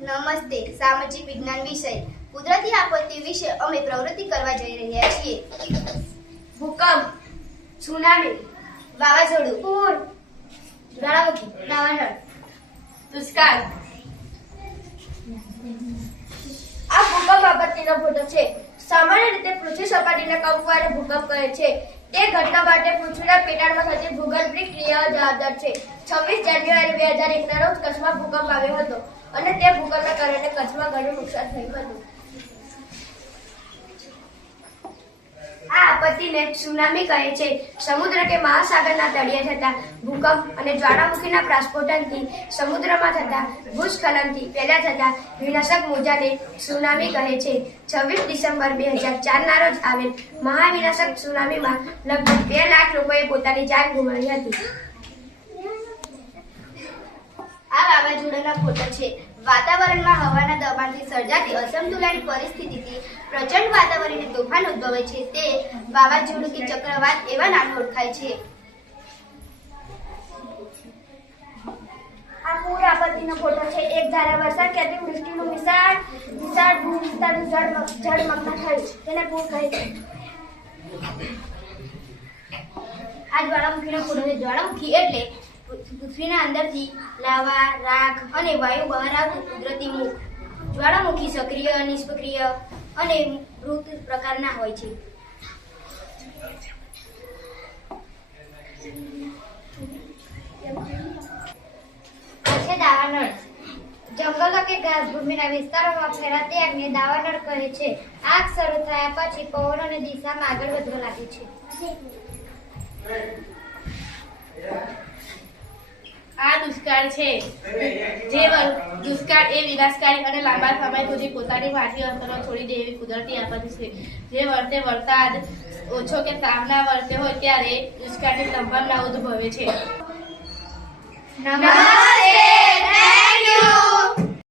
નમસ્તે. સામાજિક વિજ્ઞાન વિષય કુદરતી આપત્તિ વિશે અમે પ્રવૃત્તિ કરવા જઈ રહ્યા છીએ. ભૂકંપ, સુનામી, વાવાઝોડું, પૂર, જ્વાળામુખી, દાવાનળ, દુષ્કાળ. આ ભૂકંપ આપત્તિનો ફોટો છે. સામાન્ય રીતે પૃથ્વી સપાટીને કંપવારે ભૂકંપ કહે છે. તે ઘટના માટે પૃથ્વીના પેટાળમાં થતી ભૂગર્ભની ક્રિયાઓ જવાબદાર છે. 26 જાન્યુઆરી 2001 ના રોજ કચ્છમાં ભૂકંપ આવ્યો હતો અને તે ભૂકંપના કારણે કચ્છમાં ઘણું નુકસાન થયું હતું. આ આપત્તિને સુનામી કહે છે. સમુદ્ર કે મહાસાગરના તળિયે થતા ભૂકંપ અને જ્વાળામુખીના પ્રસ્ફોટનથી સમુદ્રમાં થતા ભૂસ્ખલનથી પેદા થતા વિનાશક મોજાને સુનામી કહે છે. 26 ડિસેમ્બર 2004 ના રોજ આવેલ મહાવિનાશક સુનામીમાં લગભગ 2 લાખ લોકોએ પોતાની જાન ગુમાવી હતી. આ વાવાઝોડાના ફોટો છે. વાતાવરણમાં હવાના દબાણથી સર્જાતી અસમતુલાની પરિસ્થિતિથી પ્રચંડ વાતાવરણીય તોફાન ઉદ્ભવે છે. તે વાવાઝોડું કે ચક્રવાત એવા નામે ઓળખાય છે. આ પૂર આપત્તિનો ફોટો છે. એક ધારા વરસાદ કે અતિવૃષ્ટિનું વિશાળ ભૂ વિસ્તારનું જળમગ્ન થયું, તેને પૂર કહે છે. આ જ્વાળામુખીનો ફોટો છે. જ્વાળામુખી એટલે પૃથ્વીના અંદરથી લાવા, રાખ અને વાયુ બહાર આવતું કુદરતી મુખ. જ્વાળામુખી સક્રિય, નિષ્ક્રિય અને મૃત પ્રકારના હોય છે. દાવાનળ જંગલો કે ઘાસભૂમિના વિસ્તારોમાં ફેલાતી આગને દાવાનળ કહે છે. આગ શરૂ થયા પછી પવનોની દિશામાં આગળ વધવા લાગે છે. આ દુષ્કાળ છે. દુષ્કાળ એ વિનાશકારી અને લાંબા સમય સુધી પોતાની માઠી અસરો છોડી દે એવી કુદરતી આપત્તિ છે. જે વર્ષે વરસાદ ઓછો કે સાવના વર્ષે હોય ત્યારે દુષ્કાળની સંભાવના ઉદ્ભવે છે. નમસ્તે.